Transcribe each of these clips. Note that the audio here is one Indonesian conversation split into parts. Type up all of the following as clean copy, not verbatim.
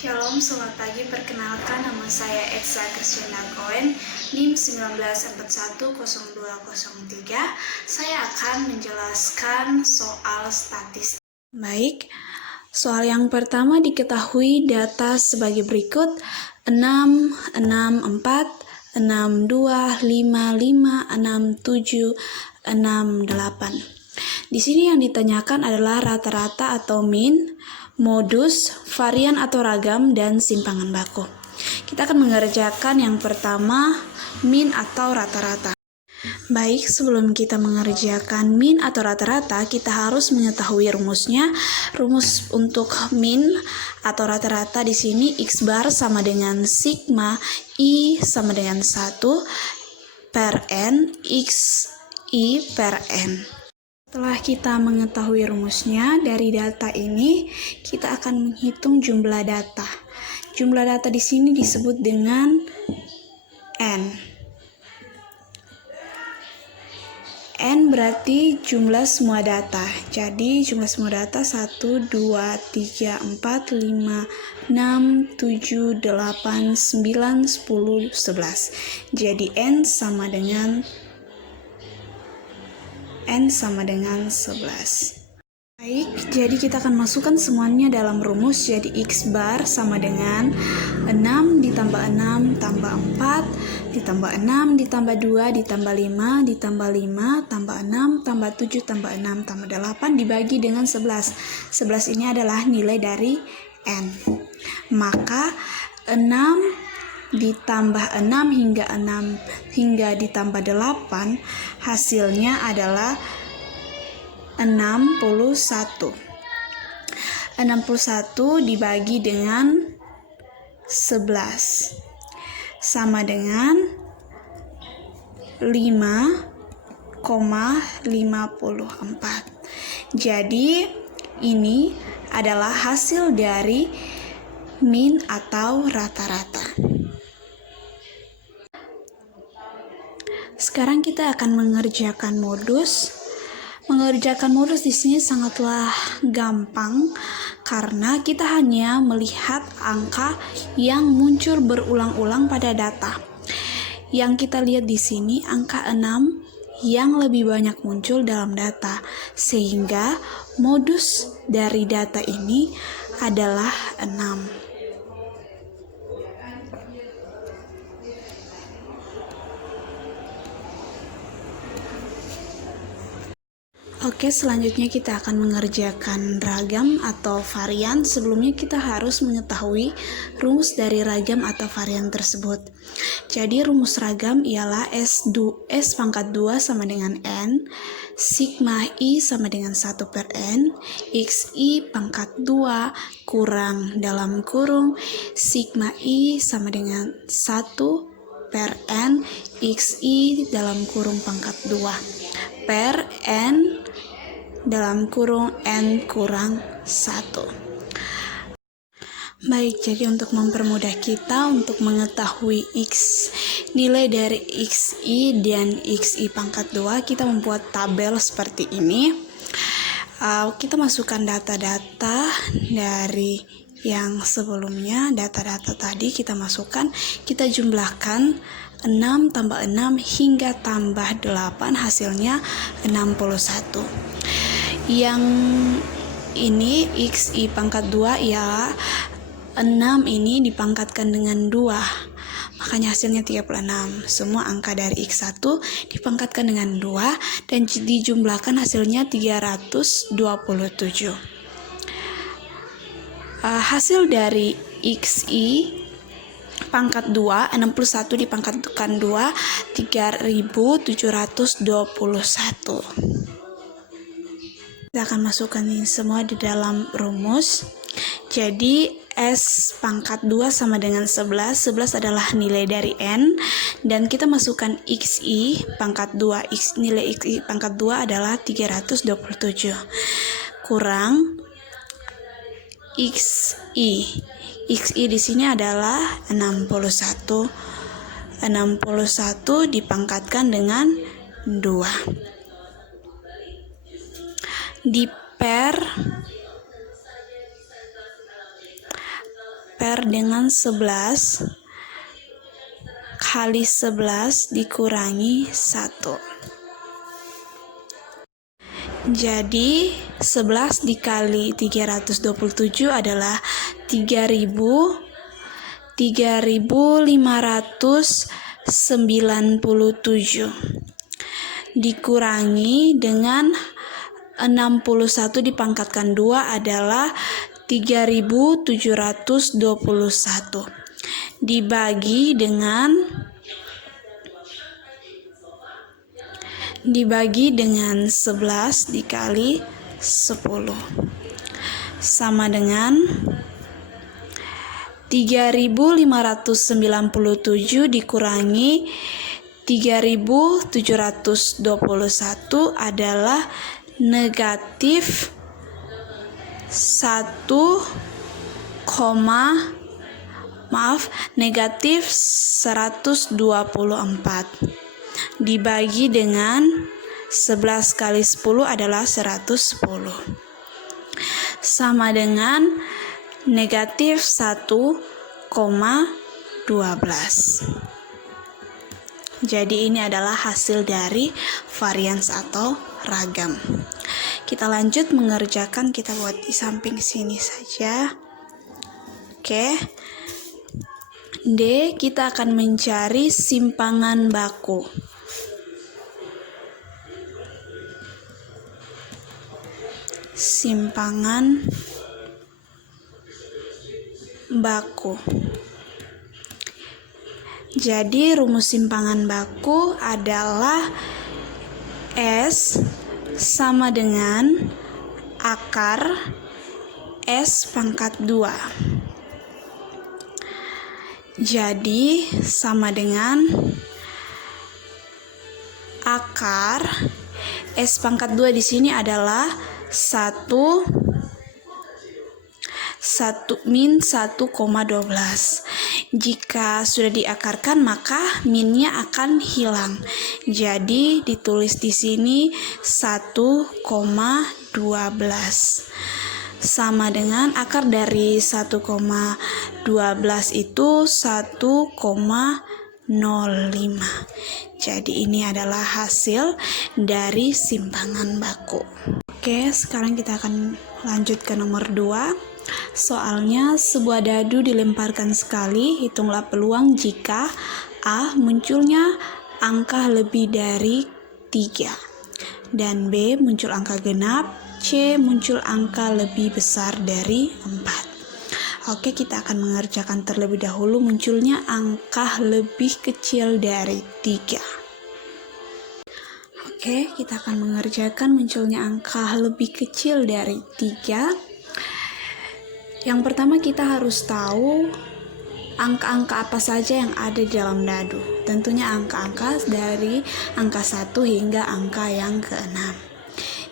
Shalom, selamat pagi. Perkenalkan, nama saya Eksa Kristiana Cohen, NIM 19410203. Saya akan menjelaskan soal statistik. Baik, soal yang pertama diketahui data sebagai berikut: 6, 6, 4, 6, 2, 5, 5, 6, 7, 6, 8. Di sini yang ditanyakan adalah rata-rata atau min, modus, varian atau ragam, dan simpangan baku. Kita akan mengerjakan yang pertama, min atau rata-rata. Baik, sebelum kita mengerjakan min atau rata-rata, kita harus mengetahui rumusnya. Rumus untuk min atau rata-rata di sini X bar sama dengan sigma I sama dengan 1 per N X I per N. Setelah kita mengetahui rumusnya, dari data ini kita akan menghitung jumlah data. Jumlah data di sini disebut dengan N. N berarti jumlah semua data. Jadi jumlah semua data 1, 2, 3, 4, 5, 6, 7, 8, 9, 10, 11. Jadi N sama dengan 11. Baik, jadi kita akan masukkan semuanya dalam rumus. Jadi X bar sama dengan 6 ditambah 6 tambah 4 ditambah 6 ditambah 2 ditambah 5 ditambah 5 tambah 6 tambah 7 tambah 6 tambah 8 dibagi dengan 11. 11 ini adalah nilai dari N. Maka 6 ditambah 6 hingga ditambah 8, hasilnya adalah 61. 61 dibagi dengan 11 sama dengan 5,54. Jadi ini adalah hasil dari min atau rata-rata. Sekarang kita akan mengerjakan modus. Mengerjakan modus di sini sangatlah gampang karena kita hanya melihat angka yang muncul berulang-ulang pada data. Yang kita lihat di sini angka 6 yang lebih banyak muncul dalam data, sehingga modus dari data ini adalah 6. Oke, selanjutnya kita akan mengerjakan ragam atau varian. Sebelumnya kita harus mengetahui rumus dari ragam atau varian tersebut. Jadi rumus ragam ialah S pangkat 2 sama dengan N, sigma I sama dengan 1 per N, XI pangkat 2 kurang dalam kurung, sigma I sama dengan 1 per N, XI dalam kurung pangkat 2 per N dalam kurung N kurang 1. Baik, jadi untuk mempermudah kita untuk mengetahui nilai dari XI dan XI pangkat 2, kita membuat tabel seperti ini. Kita masukkan data-data dari yang sebelumnya, data-data tadi kita masukkan, kita jumlahkan 6 tambah 6 hingga tambah 8, hasilnya 61. Yang ini XI pangkat 2 ya, 6 ini dipangkatkan dengan 2, makanya hasilnya 36. Semua angka dari X1 dipangkatkan dengan 2 dan dijumlahkan hasilnya 327. Hasil dari XI pangkat 2, 61 dipangkatkan 2, 3721. Kita akan masukkan ini semua di dalam rumus. Jadi S pangkat 2 sama dengan 11. 11 adalah nilai dari N. Dan kita masukkan XI pangkat 2. Nilai XI pangkat 2 adalah 327. Kurang XI. XI di sini adalah 61. 61 dipangkatkan dengan 2. per dengan 11 kali 11 dikurangi 1. Jadi 11 dikali 327 adalah 3.597 dikurangi dengan 61 dipangkatkan 2 adalah 3.721 dibagi dengan 11 dikali 10 sama dengan 3.597 dikurangi 3.721 adalah negatif 124 dibagi dengan 11 kali 10 adalah 110 sama dengan negatif 1,12. Jadi ini adalah hasil dari varians atau ragam. Kita lanjut mengerjakan, kita buat di samping sini saja. Oke. D, kita akan mencari simpangan baku. Simpangan baku. Jadi rumus simpangan baku adalah S sama dengan akar S pangkat 2. Jadi sama dengan akar S pangkat 2 di sini adalah 1 min 1,12. Jika sudah diakarkan maka minnya akan hilang. Jadi ditulis di sini 1,12 sama dengan akar dari 1,12 itu 1,05. Jadi ini adalah hasil dari simpangan baku. Oke, sekarang kita akan lanjut ke nomor 2. Soalnya sebuah dadu dilemparkan sekali, hitunglah peluang jika A. munculnya angka lebih dari 3 dan B. muncul angka genap, C. muncul angka lebih besar dari 4. Oke, kita akan mengerjakan terlebih dahulu munculnya angka lebih kecil dari 3. Oke, kita akan mengerjakan munculnya angka lebih kecil dari 3. Yang pertama kita harus tahu angka-angka apa saja yang ada di dalam dadu. Tentunya angka-angka dari angka 1 hingga angka yang ke-6.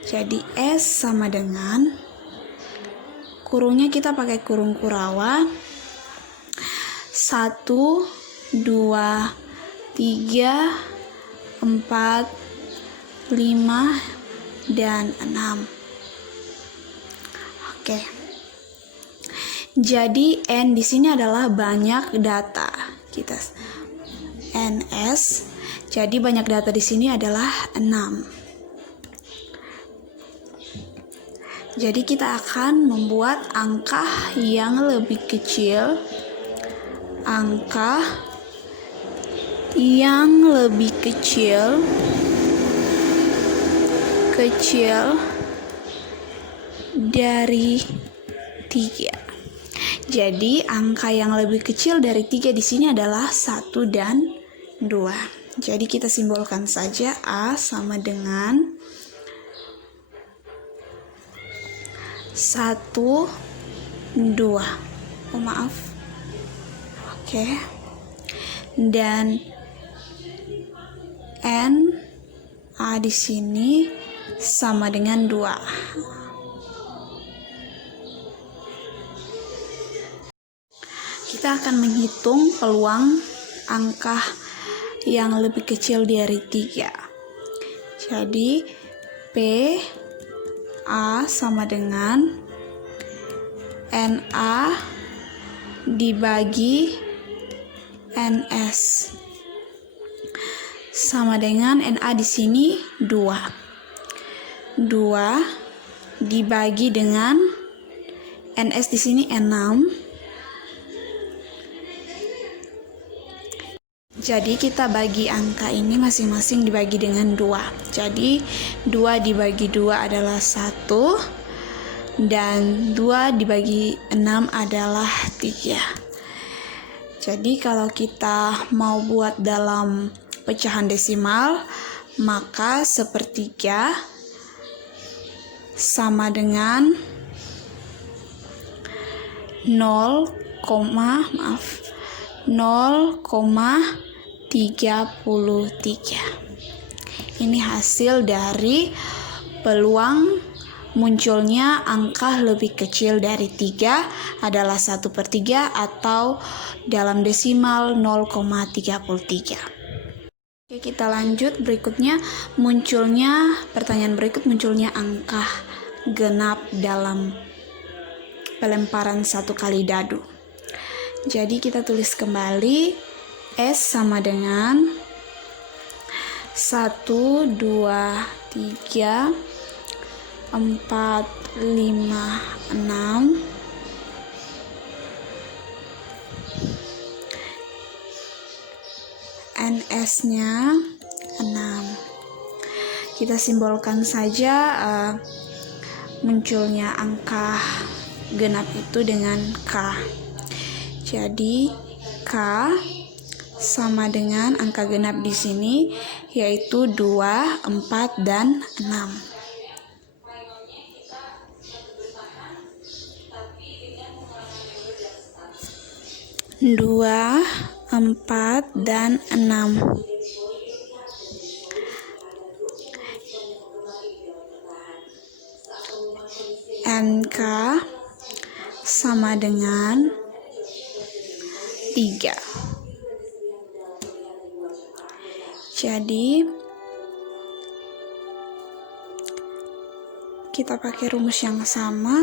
Jadi S sama dengan, kurungnya kita pakai kurung Kurawa, 1, 2, 3, 4, 5, dan 6. Oke. Jadi N di sini adalah banyak data. Kita NS. Jadi banyak data di sini adalah 6. Jadi kita akan membuat angka yang lebih kecil. Angka yang lebih kecil dari 3. Jadi angka yang lebih kecil dari 3 di sini adalah 1 dan 2. Jadi kita simbolkan saja A sama dengan 1, 2. Oh maaf. Oke. Dan N A di sini sama dengan 2. Kita akan menghitung peluang angka yang lebih kecil dari 3. Jadi P A sama dengan NA dibagi NS sama dengan NA di sini 2. 2 dibagi dengan NS di sini 6. Jadi kita bagi angka ini masing-masing dibagi dengan 2. Jadi 2 dibagi 2 adalah 1 dan 2 dibagi 6 adalah 3. Jadi kalau kita mau buat dalam pecahan desimal, maka 1/3 sama dengan 0,33. Ini hasil dari peluang munculnya angka lebih kecil dari 3 adalah 1/3 atau dalam desimal 0,33. Oke, kita lanjut. Berikutnya pertanyaan berikut munculnya angka genap dalam pelemparan 1 kali dadu. Jadi kita tulis kembali S sama dengan 1, 2, 3, 4, 5, 6. NS-nya 6. Kita simbolkan saja munculnya angka genap itu dengan K. Jadi K sama dengan angka genap di sini yaitu 2, 4, dan 6. Dua, 4, dan 6. NK sama dengan 3. Jadi kita pakai rumus yang sama.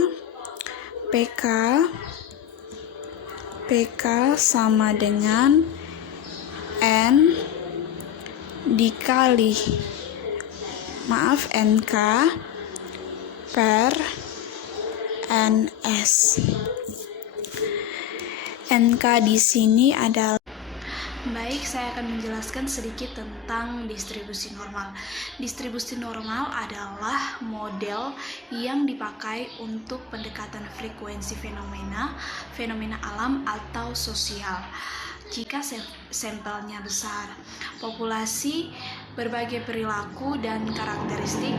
PK sama dengan N dikali NK per NS. NK di sini adalah. Baik, saya akan menjelaskan sedikit tentang distribusi normal. Distribusi normal adalah model yang dipakai untuk pendekatan frekuensi fenomena alam atau sosial. Jika sampelnya besar, populasi, berbagai perilaku dan karakteristik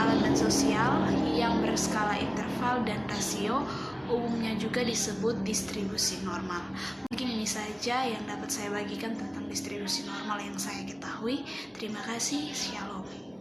alam dan sosial yang berskala interval dan rasio umumnya juga disebut distribusi normal. Mungkin ini saja yang dapat saya bagikan tentang distribusi normal yang saya ketahui. Terima kasih. Shalom.